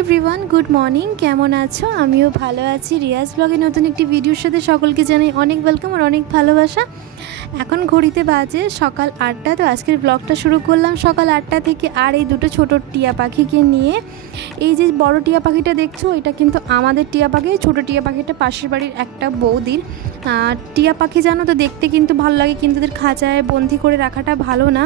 Everyone, good morning. কেমন আছো? আমিও ভালো আছি। রিয়াজ ব্লগে নতুন একটি ভিডিওর সাথে সকলকে জানাই অনেক ওয়েলকাম আর অনেক ভালোবাসা। এখন ঘড়িতে বাজে সকাল 8টা। তো আজকের ব্লগটা শুরু করলাম সকাল 8টা থেকে। আর এই দুটো ছোট টিয়া পাখিকে নিয়ে, এই যে বড় টিয়া পাখিটা দেখছো, এটা কিন্তু আমাদের টিয়া পাখি। ছোট টিয়া পাখিটা পাশের বাড়ির একটা বৌদির। টিয়া পাখি জানো তো, দেখতে কিন্তু ভালো লাগে, কিন্তু এদের খাঁচায় বন্দি করে রাখাটা ভালো না।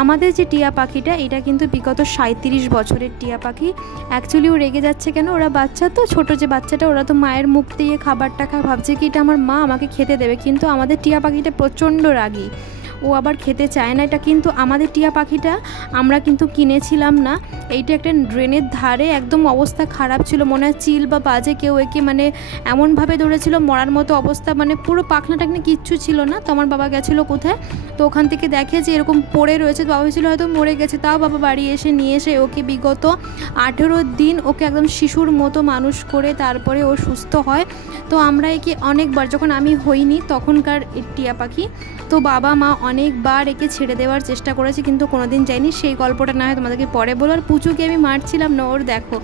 আমাদের যে টিয়া পাখিটা, এটা কিন্তু বিগত 37 বছরের টিয়া পাখি। অ্যাকচুয়ালি ও রেগে যাচ্ছে কেন? ওরা বাচ্চা তো, ছোট যে বাচ্চাটা, ওরা তো মায়ের মুখ দিয়ে খাবারটা খায়, ভাবছে কি এটা আমার মা আমাকে খেতে দেবে। কিন্তু আমাদের টিয়া পাখিটা প্রচণ্ড রাগী, ও আবার খেতে চায় না। এটা কিন্তু আমাদের টিয়া পাখিটা আমরা কিন্তু কিনেছিলাম না। এইটা একটা ড্রেনের ধারে, একদম অবস্থা খারাপ ছিল, মনে হয় চিল বা বাজে কেউ একে মানে এমনভাবে ধরেছিল মরার মতো অবস্থা, মানে পুরো পাখনা টাখনা কিচ্ছু ছিল না। তো আমার বাবা গেছিলো কোথায়, তো ওখান থেকে দেখে যে এরকম পড়ে রয়েছে। তো বাবা ছিল হয়তো মরে গেছে, তাও বাবা বাড়ি এসে নিয়ে এসে ওকে বিগত 18 দিন ওকে একদম শিশুর মতো মানুষ করে তারপরে ও সুস্থ হয়। তো আমরা একে অনেকবার, যখন আমি হইনি তখনকার টিয়া পাখি, তো বাবা মা অনেকবার একে ছেড়ে দেওয়ার চেষ্টা করেছে, কিন্তু কোনোদিন যায়নি। সেই গল্পটা না হয় তোমাদেরকে পরে বলো। আর পুচুকে আমি মারছিলাম না, ওর দেখো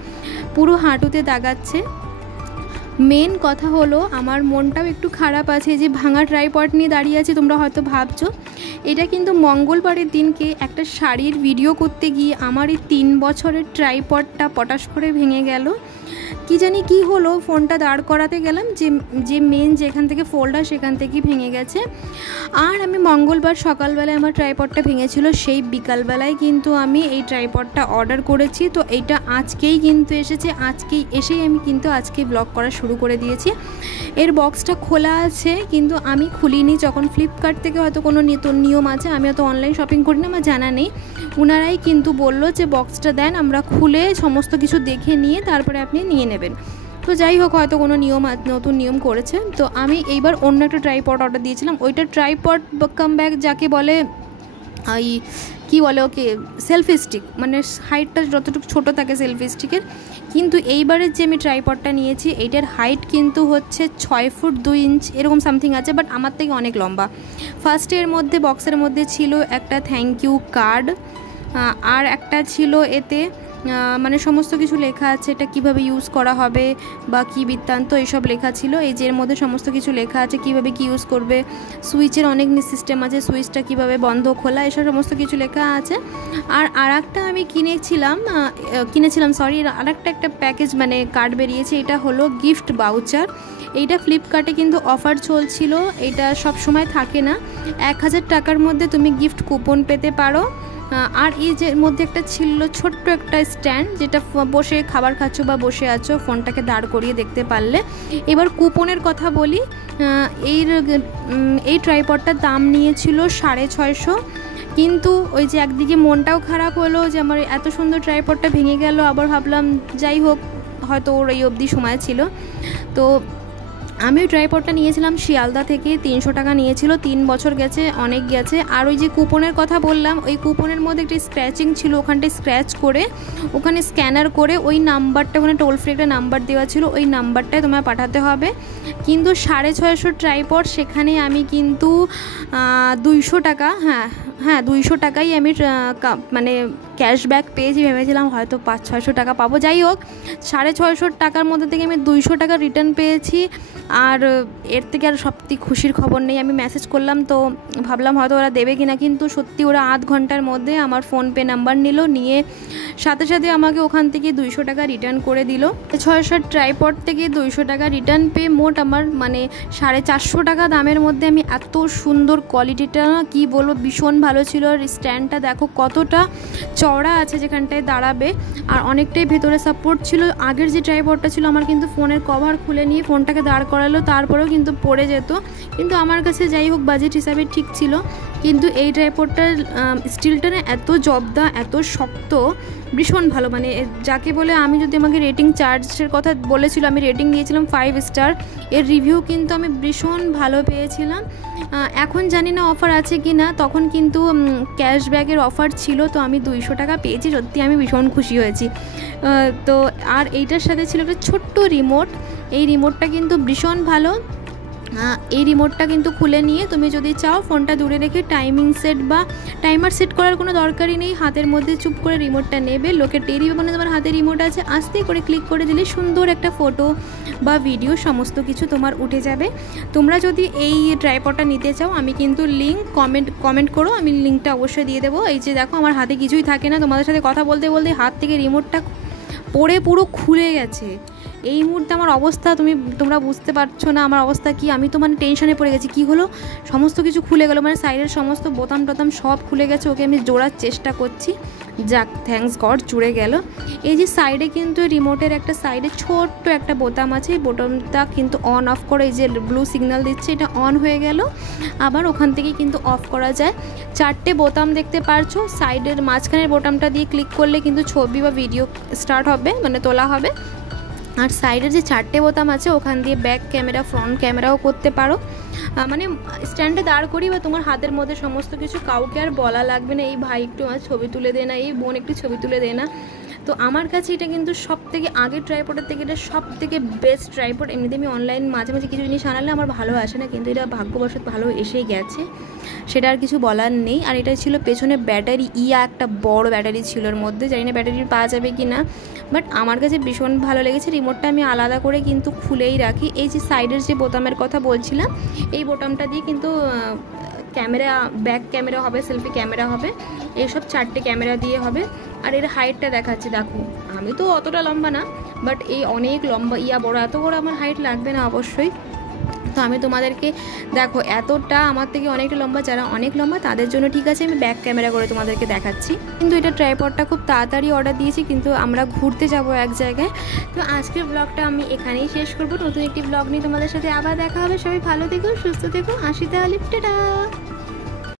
পুরো হাঁটুতে দাগাচ্ছে। মেন কথা হলো আমার মনটাও একটু খারাপ আছে, যে ভাঙা ট্রাইপড নিয়ে দাঁড়িয়ে আছে। তোমরা হয়তো ভাবছো, এটা কিন্তু মঙ্গলবারের দিনকে একটা শাড়ির ভিডিও করতে গিয়ে আমার এই 3 বছরের ট্রাইপডটা পটাশ করে ভেঙে গেল। কি জানি কি হলো, ফোনটা দাঁড় করাতে গেলাম, যে মেন যেখান থেকে ফোল্ডার সেখান থেকেই ভেঙে গেছে। আর আমি মঙ্গলবার সকালবেলায় আমার ট্রাইপডটা ভেঙেছিল, সেই বিকালবেলায় কিন্তু আমি এই ট্রাইপডটা অর্ডার করেছি। তো এইটা আজকেই কিন্তু এসেছে, আজকেই এসেই আমি কিন্তু আজকে ব্লগ করা শুরু করে দিয়েছি। এর বক্সটা খোলা আছে, কিন্তু আমি খুলিনি। যখন ফ্লিপকার্ট থেকে হয়তো কোনো নিয়ম আছে, আমি হয়তো অনলাইন শপিং করি না, আমার জানা নেই। ওনারাই কিন্তু বললো যে বক্সটা দেন, আমরা খুলে সমস্ত কিছু দেখে নিয়ে তারপরে আপনি নিয়ে নেবেন। তো যাই হোক, হয়তো কোনো নতুন নিয়ম করেছে। তো আমি এইবার অন্য একটা ট্রাইপড অর্ডার দিয়েছিলাম। ওইটা ট্রাইপড কাম ব্যাগ যাকে বলে, এই কী বলে ওকে, সেলফি স্টিক, মানে হাইটটা যতটুকু ছোটো থাকে সেলফি স্টিকের। কিন্তু এইবারের যে আমি ট্রাইপডটা নিয়েছি, এইটার হাইট কিন্তু হচ্ছে 6 ফুট 2 ইঞ্চ এরকম সামথিং আছে, বাট আমার থেকে অনেক লম্বা। ফার্স্টে এর মধ্যে বক্সের মধ্যে ছিল একটা থ্যাংক ইউ কার্ড, আর একটা ছিল এতে মানে সমস্ত কিছু লেখা আছে, এটা কিভাবে ইউজ করা হবে বা কী বৃত্তান্ত, এইসব লেখা ছিল। এই যে এর মধ্যে সমস্ত কিছু লেখা আছে, কিভাবে কি ইউজ করবে, সুইচের অনেক সিস্টেম আছে, সুইচটা কিভাবে বন্ধ খোলা, এসব সমস্ত কিছু লেখা আছে। আর একটা আমি কিনেছিলাম সরি, একটা প্যাকেজ মানে কার্ড বেরিয়েছে, এটা হলো গিফট বাউচার। এইটা ফ্লিপকার্টে কিন্তু অফার চলছিল, এটা সব সময় থাকে না। 1000 টাকার মধ্যে তুমি গিফট কুপন পেতে পারো। আর এই যে মধ্যে একটা ছিল ছোট্ট একটা স্ট্যান্ড, যেটা বসে খাবার খাচ্ছো বা বসে আছো ফোনটাকে দাঁড় করিয়ে দেখতে পারলে। এবার কুপনের কথা বলি, এই ট্রাইপডটার দাম নিয়েছিল 650। কিন্তু ওই যে একদিকে মনটাও খারাপ হলো যে আমার এত সুন্দর ট্রাইপডটা ভেঙে গেল। আবার ভাবলাম যাই হোক, হয়তো ওর এই অবধি সময় ছিল। তো আমি ওই ট্রাইপডটা নিয়েছিলাম শিয়ালদা থেকে, 300 টাকা নিয়েছিল। 3 বছর গেছে, অনেক গেছে। আর ওই যে কুপনের কথা বললাম, ওই কুপনের মধ্যে একটা স্ক্র্যাচিং ছিল, ওখানটায় স্ক্র্যাচ করে ওখানে স্ক্যানার করে ওই নাম্বারটা, ওখানে টোল ফ্রি একটা নাম্বার দেওয়া ছিল, ওই নাম্বারটায় তোমায় পাঠাতে হবে। কিন্তু 650 ট্রাইপড, সেখানে আমি কিন্তু 200 টাকা, হ্যাঁ 200 টাকাই আমি মানে ক্যাশব্যাক পেয়েছি। ভেবেছিলাম হয়তো 500-600 টাকা পাবো। যাই হোক, 650 টাকার মধ্যে থেকে আমি 200 টাকা রিটার্ন পেয়েছি। আর এর থেকে আর সত্যি খুশির খবর নেই। আমি মেসেজ করলাম, তো ভাবলাম হয়তো ওরা দেবে কিনা, কিন্তু সত্যি ওরা আধ ঘন্টার মধ্যে আমার ফোনপে নাম্বার নিয়ে সাথে সাথে আমাকে ওখান থেকে 200 টাকা রিটার্ন করে দিল। 600 ট্রাইপড থেকে 200 টাকা রিটার্ন পেয়ে মোট আমার মানে 450 টাকা দামের মধ্যে আমি এত সুন্দর কোয়ালিটিটা কি বলবো, ভীষণ ভালো ছিল। আর স্ট্যান্ডটা দেখো কতটা চওড়া আছে, যেখানটায় দাঁড়াবে, আর অনেকটাই ভেতরে সাপোর্ট ছিল। আগের যে ট্রাইপডটা ছিল, আমার কিন্তু ফোনের কভার খুলে নিয়ে ফোনটাকে দাঁড় করালো, তারপরেও কিন্তু পড়ে যেত। কিন্তু আমার কাছে যাই হোক বাজেট হিসাবে ঠিক ছিল। কিন্তু এই ট্রাইপডটার স্টিলটা না এত জব্দা, এত শক্ত, ভীষণ ভালো। মানে যাকে বলে, আমি যদি আমাকে রেটিং চার্জের কথা বলেছিল, আমি রেটিং দিয়েছিলাম 5 স্টার। এর রিভিউ কিন্তু আমি ভীষণ ভালো পেয়েছিলাম। এখন জানি না অফার আছে কি না, তখন কিন্তু ক্যাশব্যাকের অফার ছিল, তো আমি 200 টাকা পেয়েছি। সত্যি আমি ভীষণ খুশি হয়েছি। তো আর এইটার সাথে ছিল একটা ছোট্ট রিমোট, এই রিমোটটা কিন্তু ভীষণ ভালো। এই রিমোটটা কিন্তু খুলে নিয়ে তুমি যদি চাও ফোনটা দূরে রেখে টাইমিং সেট বা টাইমার সেট করার কোনো দরকারই নেই, হাতের মধ্যে চুপ করে রিমোটটা নেবে, লোকে টেরি মানে তোমার হাতে রিমোট আছে, আস্তে করে ক্লিক করে দিলে সুন্দর একটা ফটো বা ভিডিও সমস্ত কিছু তোমার উঠে যাবে। তোমরা যদি এই ট্রাইপডটা নিতে চাও আমি কিন্তু লিঙ্ক কমেন্ট করো, আমি লিঙ্কটা অবশ্যই দিয়ে দেবো। এই যে দেখো আমার হাতে কিছুই থাকে না, তোমাদের সাথে কথা বলতে বলতে হাত থেকে রিমোটটা পড়ে পুরো খুলে গেছে। এই মুহূর্তে আমার অবস্থা তোমরা বুঝতে পারছো না আমার অবস্থা কি। আমি তো মানে টেনশনে পড়ে গেছি, কি হলো, সমস্ত কিছু খুলে গেল, মানে সাইডের সমস্ত বোতাম টোতাম সব খুলে গেছে। ওকে আমি জোড়ার চেষ্টা করছি, যাক থ্যাঙ্কস গড জুড়ে গেল। এই যে সাইডে কিন্তু রিমোটের একটা সাইডে ছোট্ট একটা বোতাম আছে, এই বোতামটা কিন্তু অন অফ করে, এই যে ব্লু সিগন্যাল দিচ্ছে এটা অন হয়ে গেল, আবার ওখান থেকে কিন্তু অফ করা যায়। 4টে বোতাম দেখতে পারছো, সাইডের মাঝখানের বোতামটা দিয়ে ক্লিক করলে কিন্তু ছবি বা ভিডিও স্টার্ট হবে, মানে তোলা হবে। আর সাইডের যে 4টে বোতাম আছে ওখান দিয়ে ব্যাক ক্যামেরা ফ্রন্ট ক্যামেরাও করতে পারো, মানে স্ট্যান্ডে দাঁড় করি বা তোমার হাতের মধ্যে সমস্ত কিছু, কাউকে আর বলা লাগবে না এই ভাই একটু আমার ছবি তুলে দে না, এই বোন একটু ছবি তুলে দে না। তো আমার কাছে এটা কিন্তু সব থেকে আগের ট্রাইপডের থেকে এটা সব থেকে বেস্ট ট্রাইপড। এমনিতে আমি অনলাইন মাঝে মাঝে কিছু জিনিস আনালে আমার ভালো আসে না, কিন্তু এটা ভাগ্যবশত ভালো এসেই গেছে, সেটা আর কিছু বলার নেই। আর এটা ছিল পেছনে ব্যাটারি, একটা বড় ব্যাটারি ছিল এর মধ্যে, জানি না ব্যাটারি পাওয়া যাবে কি না, বাট আমার কাছে ভীষণ ভালো লেগেছে। রিমোটটা আমি আলাদা করে কিন্তু খুলেই রাখি। এই যে সাইডের যে বোতামের কথা বলছিলাম, এই বোতামটা দিয়ে কিন্তু ক্যামেরা, ব্যাক ক্যামেরা হবে, সেলফি ক্যামেরা হবে, এইসব 4টে ক্যামেরা দিয়ে হবে। আর এর হাইটটা দেখাচ্ছি, দেখো আমি তো অতটা লম্বা না, বাট এই অনেক লম্বা, বড়, এত বড় আমার হাইট লাগবে না অবশ্যই। তো আমি তোমাদেরকে দেখো এতটা আমার থেকে অনেকটা লম্বা, যারা অনেক লম্বা তাদের জন্য ঠিক আছে, আমি ব্যাক ক্যামেরা করে তোমাদেরকে দেখাচ্ছি। কিন্তু এটা ট্রাইপডটা খুব তাড়াতাড়ি অর্ডার দিয়েছি, কিন্তু আমরা ঘুরতে যাব এক জায়গায়। তো আজকের ব্লগটা আমি এখানেই শেষ করবো, নতুন একটি ব্লগ নিয়ে তোমাদের সাথে আবার দেখা হবে। সবাই ভালো থেকো, সুস্থ থেকো, আসি তাহলে, টাটা।